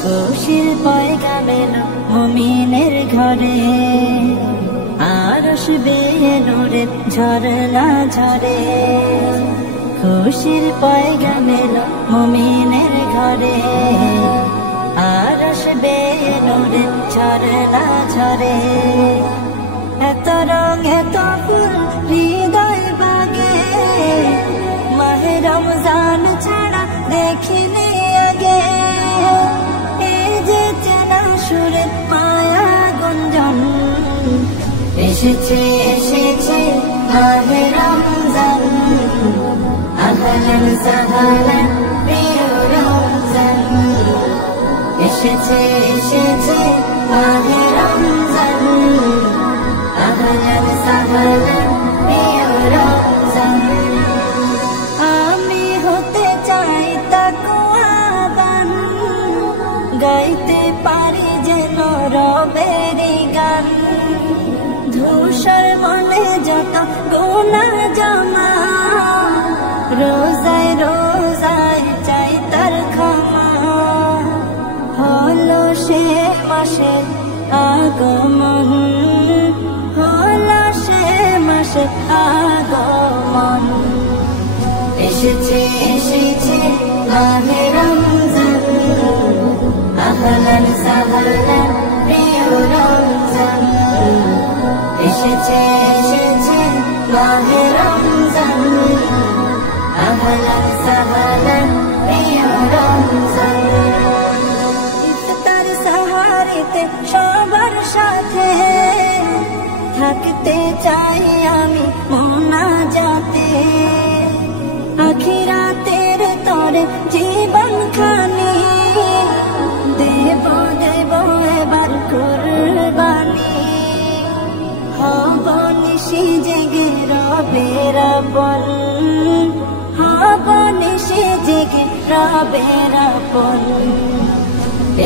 খুশির পয়গাম এলো মুমিনের ঘরে, আরশ বেয়ে নূরের ঝরনা ঝরে। খুশির পয়গাম এলো মুমিনের ঘরে, আরশ বেয়ে নূরের ঝরনা ঝরে। এত রং এত ফুল হৃদয় বাগে, মাহে রমজান ছাড়া দেখিনি আগে। এই যে চেনা সুরের মায়া গুঞ্জন, এসেছে এসেছে মাহে রমজান। আহলান সাহলান প্রিয় রমজান, এসেছে এসেছে মাহে রমজান। আহলান সাহলান প্রিয় রমজান। আমি হতে চাই তাকওয়াবান, গাইতে পারি যেন রবেরি গান। ধূসর মনে যত গুনাহ জমা, রোজায় রোজায় চাই তার ক্ষমা। হলো সে মাসের আগমন, হলো সে মাসের আগমন। এসেছে এসেছে মাহে রমজান। আহলান সাহলান প্রিয় রমজান, এসেছে এসেছে মাহে রমজান। আহলান সাহলান প্রিয় রমজান। ইফতার সাহারিতে সবার সাথে থাকতে চাই আমি মোনাজাতে। আখিরাতের তরে জীবন খানি, দেব দেব এবার কুরবানি। হব নিশি জেগে রবের আপন, হব নিশি জেগে রবের আপন।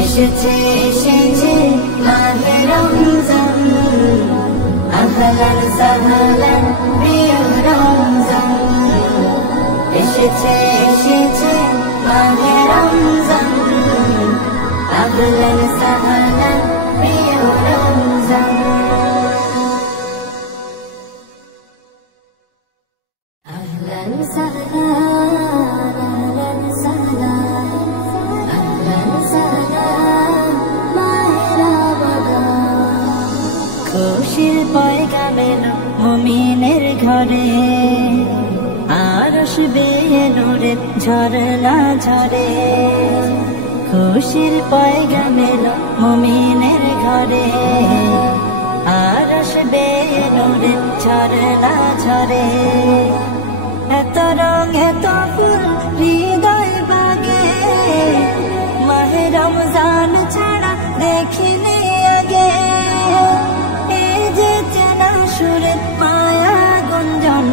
এসেছে এসেছে মাহে রমজান। আহলান সাহলান প্রিয় রমজান, এসেছে এসেছে মাহে রমজান। আহলান সাহলান প্রিয় রমজান। আহলান সাহলান আহলান সাহলান আহলান সাহলান মাহে রমজান। খুশির পয়গাম এলো মুমিনের ঘরে, আরশ বেয়ে নূরের ঝরনা ঝরে। খুশির পয়গাম এলো মুমিনের ঘরে, আরশ বেয়ে নূরের ঝরনা ঝরে। এত রং এত ফুল হৃদয় বাগে, মাহে রমজান ছাড়া দেখিনি আগে। এই যে চেনা সুরের মায়া গুঞ্জন,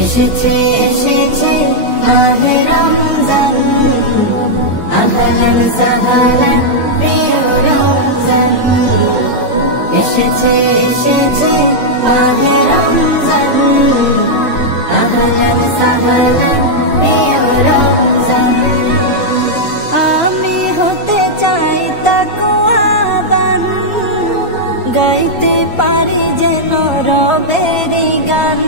এসেছে এসেছে মাহে রমজান। আহলান সাহলান প্রিয় রমজান, এসেছে এসেছে মাহে রমজান। আহলান সাহলান প্রিয় রমজান। আমি হতে চাই তাকওয়াবান, গাইতে পারি যেন রবেরি গান।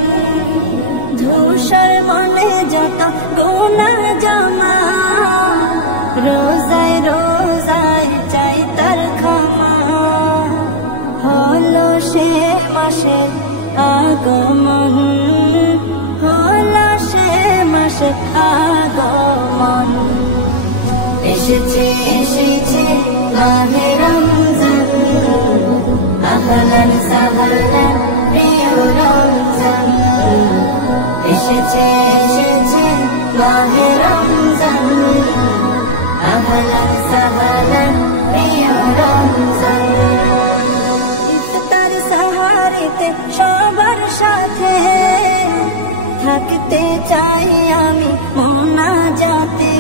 ধূসর মনে যত গুনাহ জমা, রোজায় রোজায় চাই তার ক্ষমা। হলো সে মাসের আগমন, হলো সে মাসের আগমন। এসেছে এসেছে মাহে রমজান। আহলান সাহলান প্রিয় রমজান, এসেছে এসেছে মাহে রমজান। আহলান সাহলান প্রিয় রমজান। ইফতার সাহারিতে সবার সাথে থাকতে চাই আমি মোনাজাতে।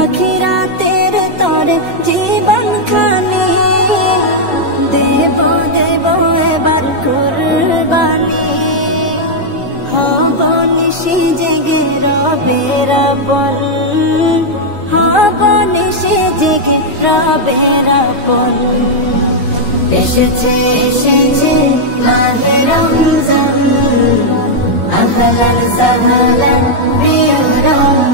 আখিরাতের তরে জীবন খানি, দেব দেব রবের আপন, হাবানি সে জেগে রবের আপন। এসেছে এসেছে মাহে রমজান, আহলান সাহলান প্রিয় রমজান।